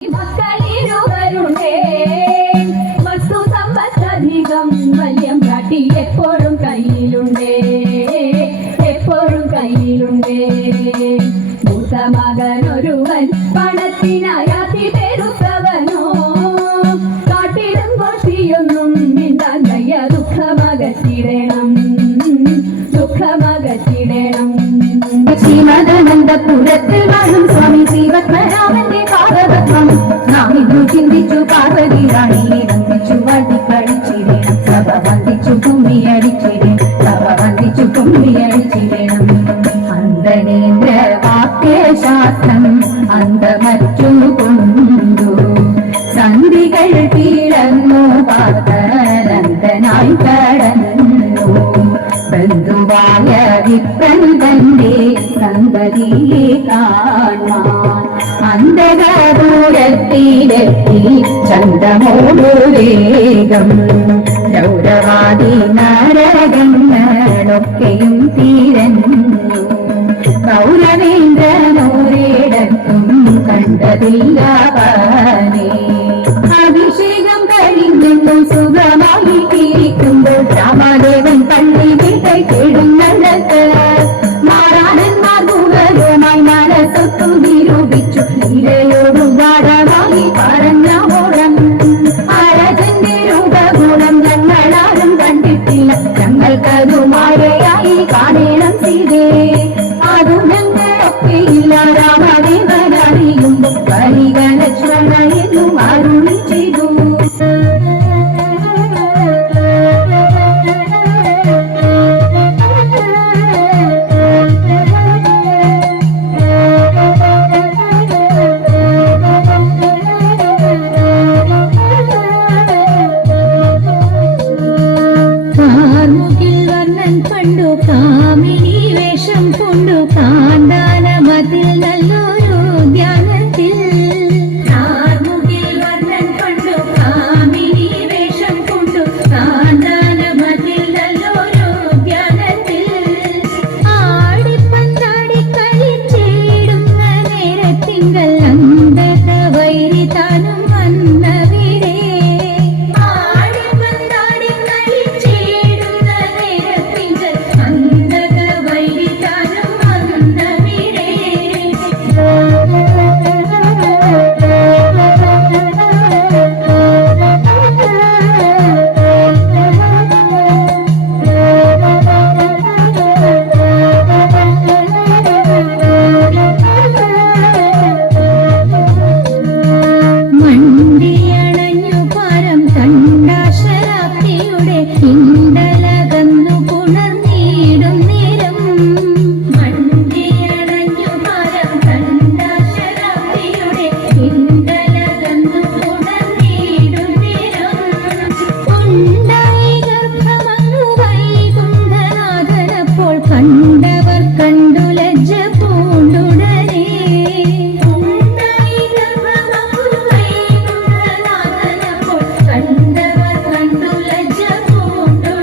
മക്കളിരുവരുണ്ടേ വസ്തു സമ്പത്തധികം വല്യം കാട്ടി എപ്പോഴും കയ്യിലുണ്ടേ മൂത്ത മകനൊരുവൻ പണത്തിനായാത്തി പെരുത്തവനോ കാട്ടിലും കൊട്ടിയൊന്നും മിണ്ടാൻ വയ്യ ദുഃഖമകറ്റിടണം ശ്രീമദനന്ദപുരത്തിൽ വാഴും സ്വാമി ശ്രീപത്മനാഭന്റെ പാദപത്മം നാം ഇന്നു ചിന്തിച്ചു പാർവതി റാണിയെ വന്ദിച്ചു വടിക്കളിച്ചിടണം സഭ വന്ദിച്ചു കുമ്മിയടിച്ചിടണം അന്തനേന്ദ്ര വാക്യശാസ്ത്രം അന്തമറ്റു കൊണ്ടു സന്ധികൾ തീടന്നു പാർത്തനന്ദനായി കടന്നു ബന്ധുവായ വിപ്രന്റെ സന്തതിയെ കാണാൻ അന്തരദൂരത്തിലെത്തി ചന്തമോടു വേഗം ഗൗരവാദി നരകങ്ങളൊക്കെയും തീരഞ്ഞു കൗരവേന്ദ്രനോരിടത്തും കണ്ടതില്ല പനെ അഭിഷേകം കഴിഞ്ഞെന്നും സുഖമായി ഇരിക്കുമ്പോൾ രാമദേവൻ പള്ളി വീട്ടை കേടുന്നത് മാറാനന്മാർ ഗുണരുമായി മനസ്സൊത്തു നിരൂപിച്ചു ഇരയോടു ഗാഠമായി പറഞ്ഞ ഓടം അരജന്റെ രൂപഗുണം ഞങ്ങളാരും കണ്ടിട്ടില്ല ഞങ്ങൾക്കതു മായയായി കാണണം സീതേ അതു ഞങ്ങളൊക്കെ ഇല്ല രാമദേവൻ അറിയുമ്പോൾ പരിഗണ എന്നും അരുളി ചെയ്തു